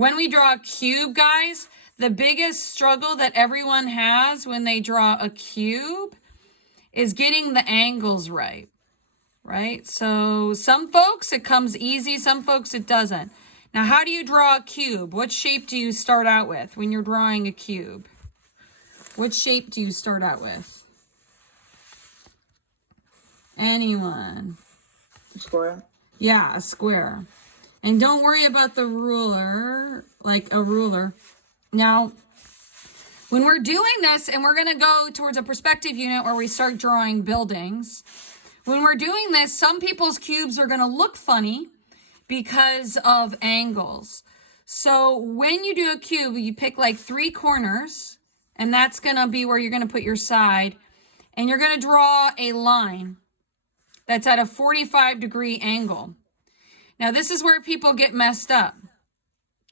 When we draw a cube, guys, the biggest struggle that everyone has when they draw a cube is getting the angles right, right? So some folks, it comes easy. Some folks, it doesn't. Now, how do you draw a cube? What shape do you start out with when you're drawing a cube? What shape do you start out with? Anyone? Square. Yeah, a square. And don't worry about the ruler, like a ruler. Now, when we're doing this, and we're going to go towards a perspective unit where we start drawing buildings, when we're doing this, some people's cubes are going to look funny because of angles. So when you do a cube, you pick like 3 corners, and that's going to be where you're going to put your side, and you're going to draw a line that's at a 45-degree angle. Now, this is where people get messed up.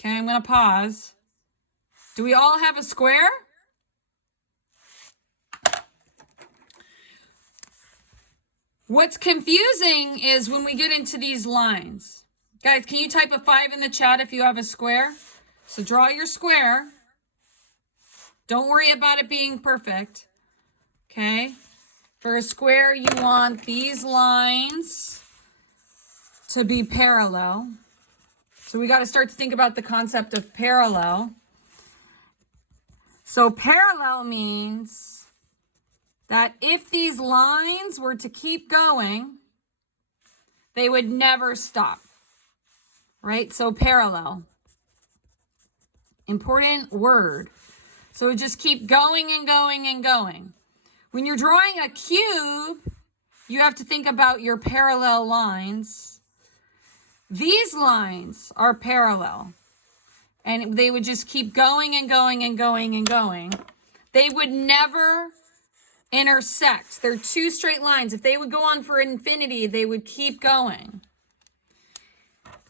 Okay, I'm going to pause. Do we all have a square? What's confusing is when we get into these lines. Guys, can you type a 5 in the chat if you have a square? So draw your square. Don't worry about it being perfect. Okay? For a square, you want these lines to be parallel. So we got to start to think about the concept of parallel. So parallel means that if these lines were to keep going, they would never stop, right? So parallel, important word. So just keep going and going and going. When you're drawing a cube, you have to think about your parallel lines. These lines are parallel, and they would just keep going and going and going and going. They would never intersect. They're 2 straight lines. If they would go on for infinity, they would keep going.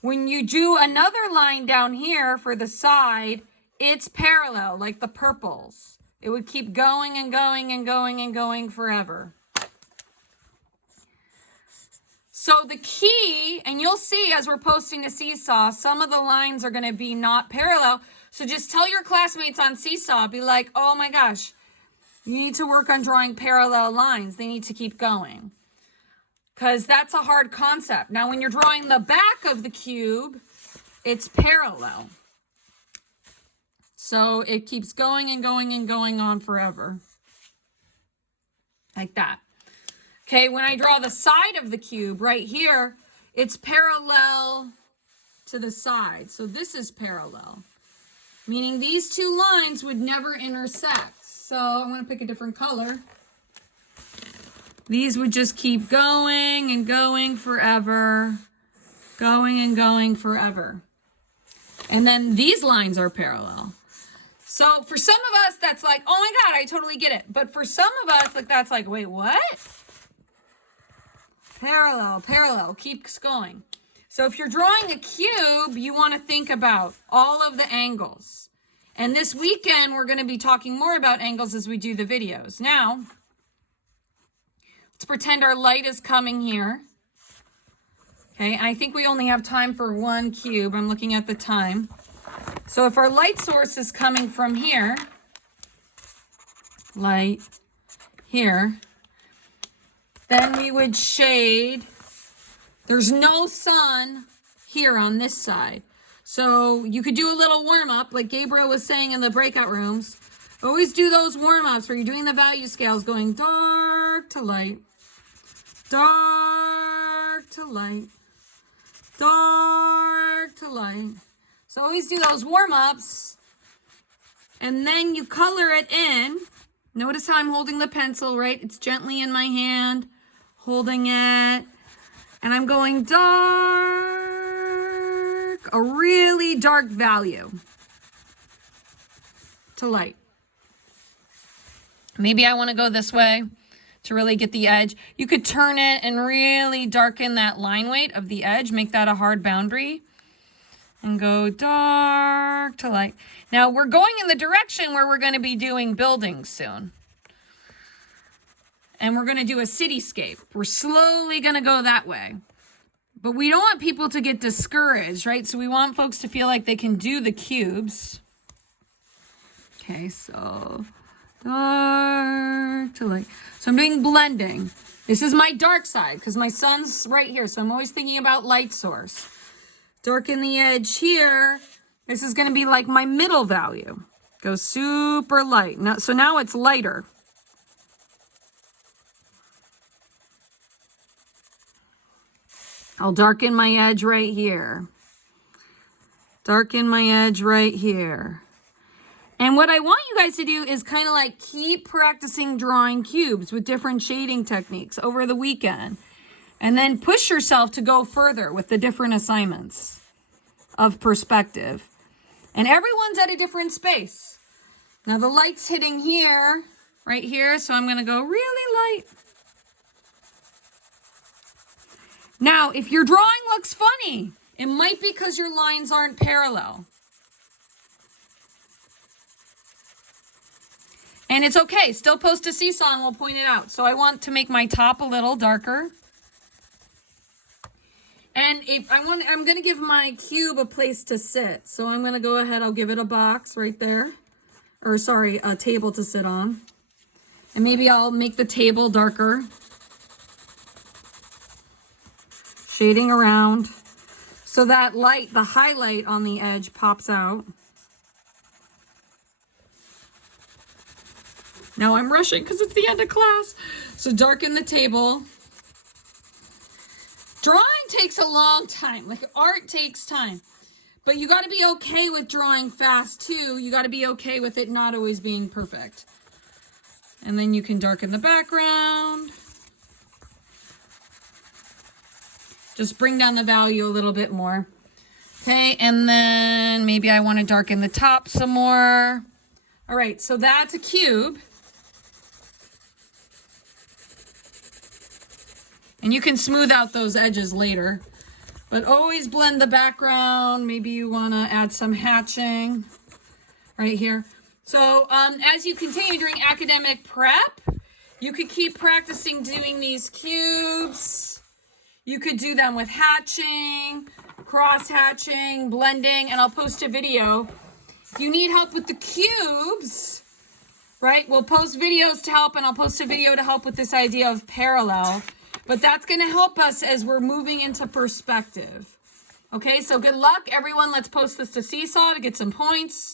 When you do another line down here for the side, it's parallel, like the purples. It would keep going and going and going and going forever. So the key, and you'll see as we're posting to Seesaw, some of the lines are going to be not parallel. So just tell your classmates on Seesaw, be like, oh my gosh, you need to work on drawing parallel lines. They need to keep going. Because that's a hard concept. Now, when you're drawing the back of the cube, it's parallel. So it keeps going and going and going on forever. Like that. Okay, when I draw the side of the cube right here, it's parallel to the side. So this is parallel, meaning these 2 lines would never intersect. So I'm going to pick a different color. These would just keep going and going forever, going and going forever. And then these lines are parallel. So for some of us, that's like, oh my God, I totally get it. But for some of us, like that's like, wait, what? Parallel, parallel, keeps going. So if you're drawing a cube, you want to think about all of the angles. And this weekend, we're going to be talking more about angles as we do the videos. Now, let's pretend our light is coming here. Okay, I think we only have time for 1 cube. I'm looking at the time. So if our light source is coming from here, light here, then we would shade. There's no sun here on this side. So you could do a little warm-up, like Gabriel was saying in the breakout rooms. Always do those warm-ups where you're doing the value scales, going dark to light, dark to light, dark to light. So always do those warm-ups, and then you color it in. Notice how I'm holding the pencil, right? It's gently in my hand, holding it, and I'm going dark, a really dark value to light. Maybe I want to go this way to really get the edge. You could turn it and really darken that line weight of the edge, make that a hard boundary, and go dark to light. Now we're going in the direction where we're going to be doing buildings soon. And we're going to do a cityscape. We're slowly going to go that way. But we don't want people to get discouraged, right? So we want folks to feel like they can do the cubes. Okay, so dark to light. So I'm doing blending. This is my dark side because my sun's right here. So I'm always thinking about light source. Darken the edge here. This is going to be like my middle value. Go super light. Now, so now it's lighter. I'll darken my edge right here. Darken my edge right here. And what I want you guys to do is kind of like keep practicing drawing cubes with different shading techniques over the weekend. And then push yourself to go further with the different assignments of perspective. And everyone's at a different space. Now the light's hitting here, right here. So I'm going to go really light. Now, if your drawing looks funny, it might be because your lines aren't parallel. And it's okay. Still post a seesaw and we'll point it out. So I want to make my top a little darker. And I'm going to give my cube a place to sit. So I'm going to go ahead. I'll give it a box right there. Or sorry, a table to sit on. And maybe I'll make the table darker. Shading around. So that light, the highlight on the edge pops out. Now I'm rushing because it's the end of class. So darken the table. Drawing takes a long time. Like art takes time. But you got to be okay with drawing fast too. You got to be okay with it not always being perfect. And then you can darken the background. Just bring down the value a little bit more. Okay, and then maybe I want to darken the top some more. All right, so that's a cube. And you can smooth out those edges later. But always blend the background. Maybe you want to add some hatching right here. So as you continue during academic prep, you could keep practicing doing these cubes. You could do them with hatching, cross hatching, blending, and I'll post a video. If you need help with the cubes, right, we'll post videos to help, and I'll post a video to help with this idea of parallel. But that's going to help us as we're moving into perspective. Okay, so good luck, everyone. Let's post this to Seesaw to get some points.